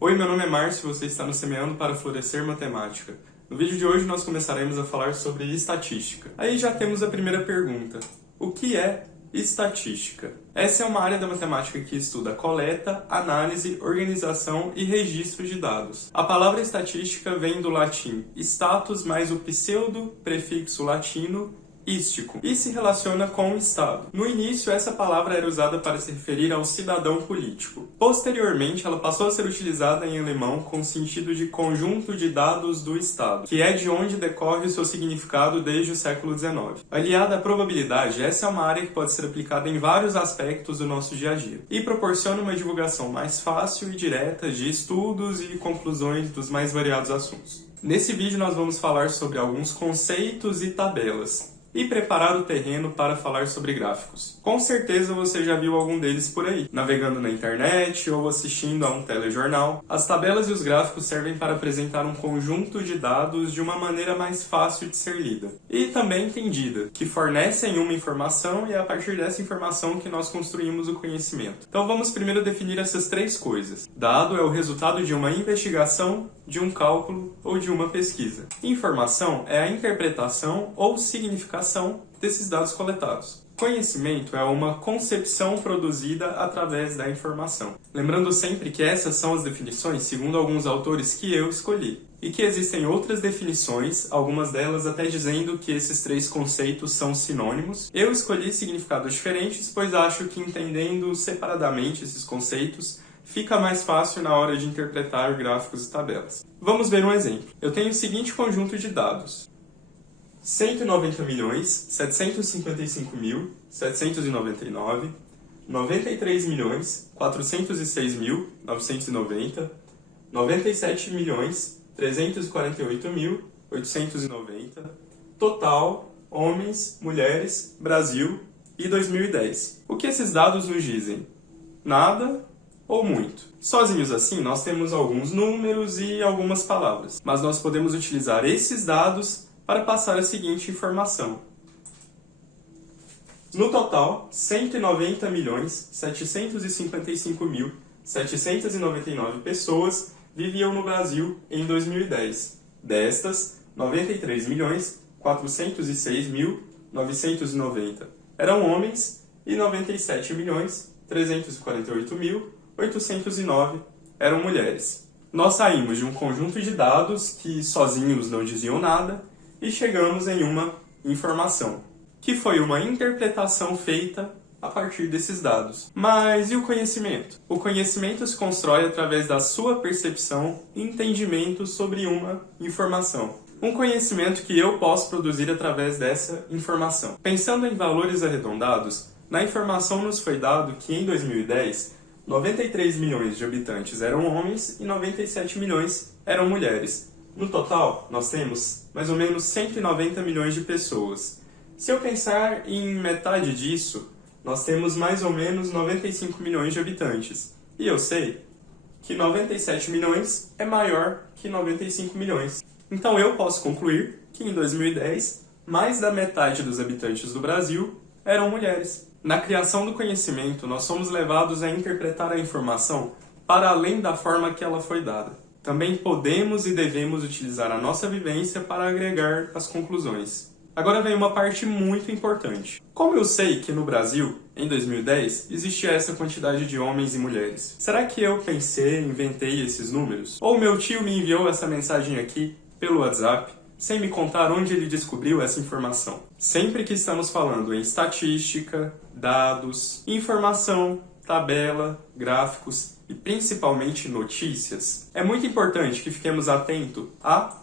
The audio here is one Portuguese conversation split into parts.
Oi, meu nome é Márcio e você está no Semeando para Florescer Matemática. No vídeo de hoje nós começaremos a falar sobre estatística. Aí já temos a primeira pergunta. O que é estatística? Essa é uma área da matemática que estuda coleta, análise, organização e registro de dados. A palavra estatística vem do latim status mais o pseudo-prefixo latino ístico, e se relaciona com o Estado. No início, essa palavra era usada para se referir ao cidadão político. Posteriormente, ela passou a ser utilizada em alemão com o sentido de conjunto de dados do Estado, que é de onde decorre o seu significado desde o século XIX. Aliada à probabilidade, essa é uma área que pode ser aplicada em vários aspectos do nosso dia a dia, e proporciona uma divulgação mais fácil e direta de estudos e conclusões dos mais variados assuntos. Nesse vídeo nós vamos falar sobre alguns conceitos e tabelas, e preparar o terreno para falar sobre gráficos. Com certeza você já viu algum deles por aí, navegando na internet ou assistindo a um telejornal. As tabelas e os gráficos servem para apresentar um conjunto de dados de uma maneira mais fácil de ser lida e também entendida, que fornecem uma informação e é a partir dessa informação que nós construímos o conhecimento. Então vamos primeiro definir essas três coisas. Dado é o resultado de uma investigação, de um cálculo ou de uma pesquisa. Informação é a interpretação ou significação desses dados coletados. Conhecimento é uma concepção produzida através da informação. Lembrando sempre que essas são as definições segundo alguns autores que eu escolhi, e que existem outras definições, algumas delas até dizendo que esses três conceitos são sinônimos. Eu escolhi significados diferentes, pois acho que entendendo separadamente esses conceitos fica mais fácil na hora de interpretar gráficos e tabelas. Vamos ver um exemplo. Eu tenho o seguinte conjunto de dados: 190.755.799, 93.406.990, 97.348.890, total, homens, mulheres, Brasil e 2010. O que esses dados nos dizem? Nada ou muito. Sozinhos assim, nós temos alguns números e algumas palavras, mas nós podemos utilizar esses dados para passar a seguinte informação. No total, 190.755.799 pessoas viviam no Brasil em 2010. Destas, 93.406.990 eram homens e 97.348.809 eram mulheres. Nós saímos de um conjunto de dados que sozinhos não diziam nada e chegamos em uma informação, que foi uma interpretação feita a partir desses dados. Mas e o conhecimento? O conhecimento se constrói através da sua percepção e entendimento sobre uma informação. Um conhecimento que eu posso produzir através dessa informação. Pensando em valores arredondados, na informação nos foi dado que em 2010, 93 milhões de habitantes eram homens e 97 milhões eram mulheres. No total, nós temos mais ou menos 190 milhões de pessoas. Se eu pensar em metade disso, nós temos mais ou menos 95 milhões de habitantes. E eu sei que 97 milhões é maior que 95 milhões. Então eu posso concluir que em 2010, mais da metade dos habitantes do Brasil eram mulheres. Na criação do conhecimento, nós somos levados a interpretar a informação para além da forma que ela foi dada. Também podemos e devemos utilizar a nossa vivência para agregar as conclusões. Agora vem uma parte muito importante. Como eu sei que no Brasil, em 2010, existia essa quantidade de homens e mulheres? Será que eu pensei, inventei esses números? Ou meu tio me enviou essa mensagem aqui pelo WhatsApp, sem me contar onde ele descobriu essa informação? Sempre que estamos falando em estatística, dados, informação, tabela, gráficos e principalmente notícias, é muito importante que fiquemos atentos à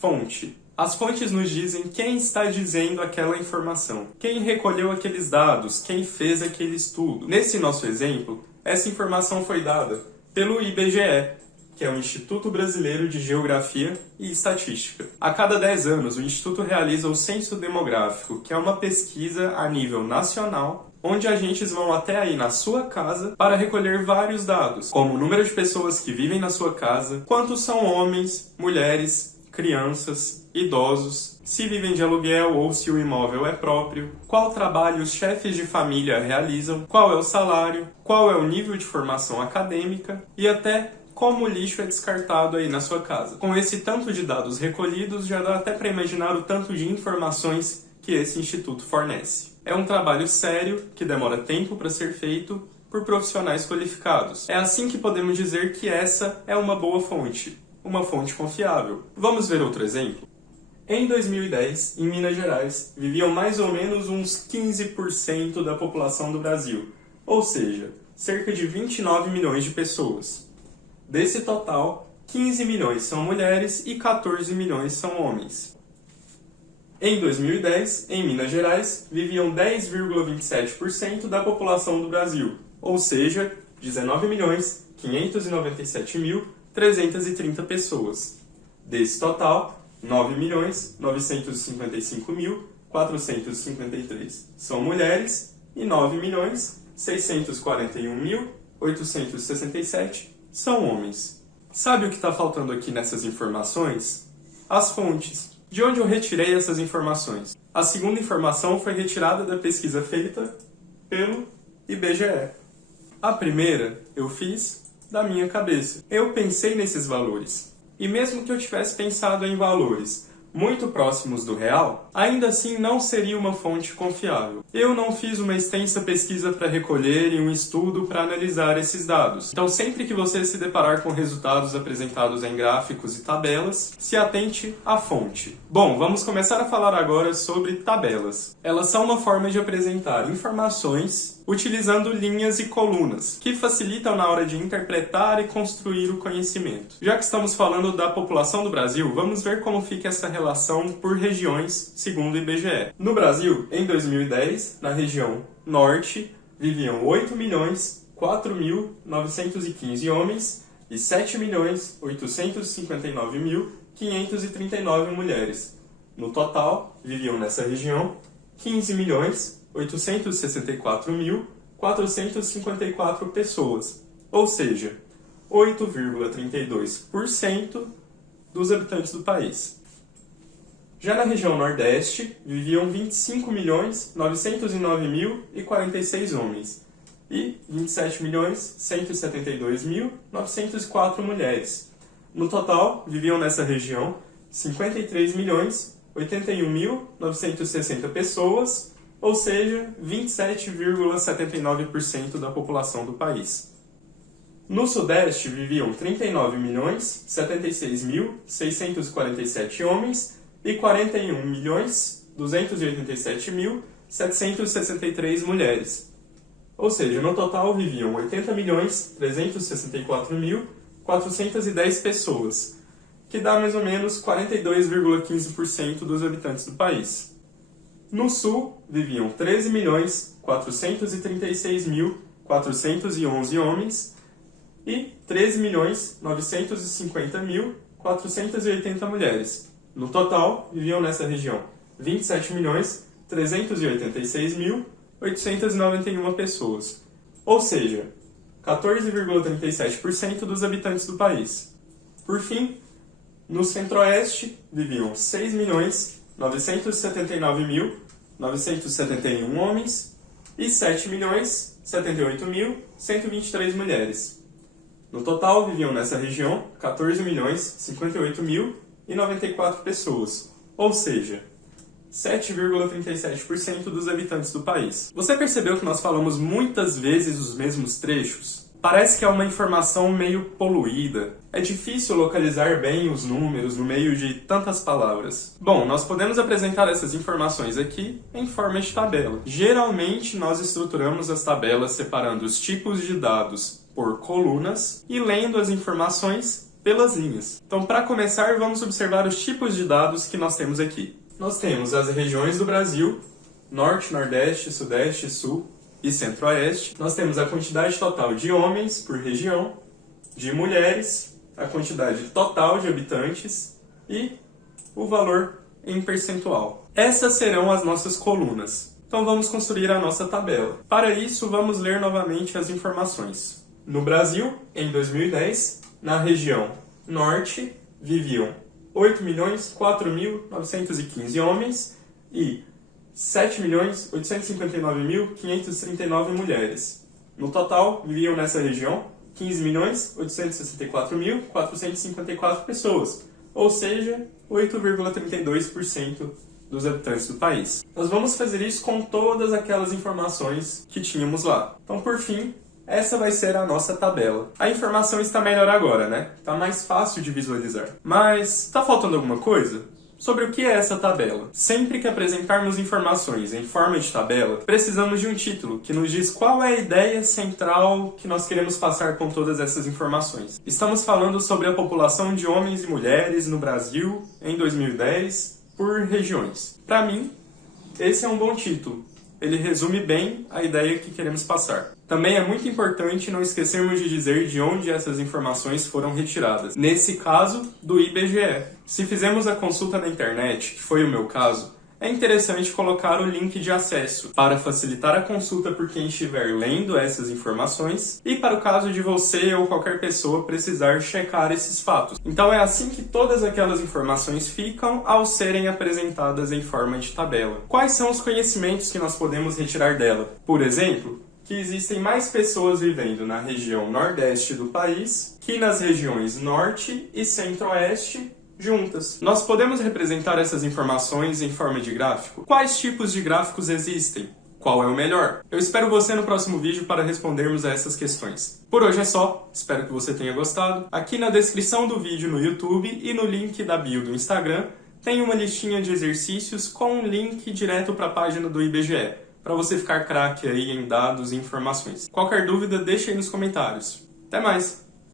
fonte. As fontes nos dizem quem está dizendo aquela informação, quem recolheu aqueles dados, quem fez aquele estudo. Nesse nosso exemplo, essa informação foi dada pelo IBGE, que é o Instituto Brasileiro de Geografia e Estatística. A cada 10 anos, o Instituto realiza o Censo Demográfico, que é uma pesquisa a nível nacional, onde agentes vão até aí na sua casa para recolher vários dados, como o número de pessoas que vivem na sua casa, quantos são homens, mulheres, crianças, idosos, se vivem de aluguel ou se o imóvel é próprio, qual trabalho os chefes de família realizam, qual é o salário, qual é o nível de formação acadêmica e até como o lixo é descartado aí na sua casa. Com esse tanto de dados recolhidos, já dá até para imaginar o tanto de informações que esse instituto fornece. É um trabalho sério, que demora tempo para ser feito, por profissionais qualificados. É assim que podemos dizer que essa é uma boa fonte, uma fonte confiável. Vamos ver outro exemplo? Em 2010, em Minas Gerais, viviam mais ou menos uns 15% da população do Brasil, ou seja, cerca de 29 milhões de pessoas. Desse total, 15 milhões são mulheres e 14 milhões são homens. Em 2010, em Minas Gerais, viviam 10,27% da população do Brasil, ou seja, 19.597.330 pessoas. Desse total, 9.955.453 são mulheres e 9.641.867 são homens. Sabe o que está faltando aqui nessas informações? As fontes. De onde eu retirei essas informações? A segunda informação foi retirada da pesquisa feita pelo IBGE. A primeira eu fiz da minha cabeça. Eu pensei nesses valores. E mesmo que eu tivesse pensado em valores muito próximos do real, ainda assim não seria uma fonte confiável. Eu não fiz uma extensa pesquisa para recolher e um estudo para analisar esses dados. Então, sempre que você se deparar com resultados apresentados em gráficos e tabelas, se atente à fonte. Bom, vamos começar a falar agora sobre tabelas. Elas são uma forma de apresentar informações utilizando linhas e colunas, que facilitam na hora de interpretar e construir o conhecimento. Já que estamos falando da população do Brasil, vamos ver como fica essa relação por regiões, segundo o IBGE. No Brasil, em 2010, na região norte, viviam 8.004.915 homens e 7.859.539 mulheres. No total, viviam nessa região 15.864.454 pessoas, ou seja, 8,32% dos habitantes do país. Já na região Nordeste, viviam 25.909.046 homens e 27.172.904 mulheres. No total, viviam nessa região 53.081.960 pessoas, ou seja, 27,79% da população do país. No Sudeste, viviam 39.076.647 homens e 41.287.763 mulheres. Ou seja, no total viviam 80.364.410 pessoas, que dá mais ou menos 42,15% dos habitantes do país. No Sul, viviam 13.436.411 homens e 13.950.480 mulheres. No total, viviam nessa região 27.386.891 pessoas, ou seja, 14,37% dos habitantes do país. Por fim, no Centro-Oeste, viviam 6.979.971 homens e 7.078.123 mulheres. No total, viviam nessa região 14.058.094 pessoas, ou seja, 7,37% dos habitantes do país. Você percebeu que nós falamos muitas vezes os mesmos trechos? Parece que é uma informação meio poluída. É difícil localizar bem os números no meio de tantas palavras. Bom, nós podemos apresentar essas informações aqui em forma de tabela. Geralmente, nós estruturamos as tabelas separando os tipos de dados por colunas e lendo as informações pelas linhas. Então, para começar, vamos observar os tipos de dados que nós temos aqui. Nós temos as regiões do Brasil, Norte, Nordeste, Sudeste, Sul e Centro-Oeste. Nós temos a quantidade total de homens por região, de mulheres, a quantidade total de habitantes e o valor em percentual. Essas serão as nossas colunas. Então vamos construir a nossa tabela. Para isso, vamos ler novamente as informações. No Brasil, em 2010, na região Norte, viviam 8.004.915 homens e 7.859.539 mulheres. No total, viviam nessa região 15.864.454 pessoas, ou seja, 8,32% dos habitantes do país. Nós vamos fazer isso com todas aquelas informações que tínhamos lá. Então, por fim, essa vai ser a nossa tabela. A informação está melhor agora, né? Está mais fácil de visualizar. Mas está faltando alguma coisa? Sobre o que é essa tabela? Sempre que apresentarmos informações em forma de tabela, precisamos de um título que nos diz qual é a ideia central que nós queremos passar com todas essas informações. Estamos falando sobre a população de homens e mulheres no Brasil em 2010 por regiões. Para mim, esse é um bom título. Ele resume bem a ideia que queremos passar. Também é muito importante não esquecermos de dizer de onde essas informações foram retiradas. Nesse caso, do IBGE. Se fizemos a consulta na internet, que foi o meu caso, é interessante colocar o link de acesso para facilitar a consulta por quem estiver lendo essas informações e para o caso de você ou qualquer pessoa precisar checar esses fatos. Então é assim que todas aquelas informações ficam ao serem apresentadas em forma de tabela. Quais são os conhecimentos que nós podemos retirar dela? Por exemplo, que existem mais pessoas vivendo na região nordeste do país que nas regiões norte e centro-oeste juntas. Nós podemos representar essas informações em forma de gráfico? Quais tipos de gráficos existem? Qual é o melhor? Eu espero você no próximo vídeo para respondermos a essas questões. Por hoje é só, espero que você tenha gostado. Aqui na descrição do vídeo no YouTube e no link da bio do Instagram tem uma listinha de exercícios com um link direto para a página do IBGE, para você ficar craque aí em dados e informações. Qualquer dúvida, deixe aí nos comentários. Até mais!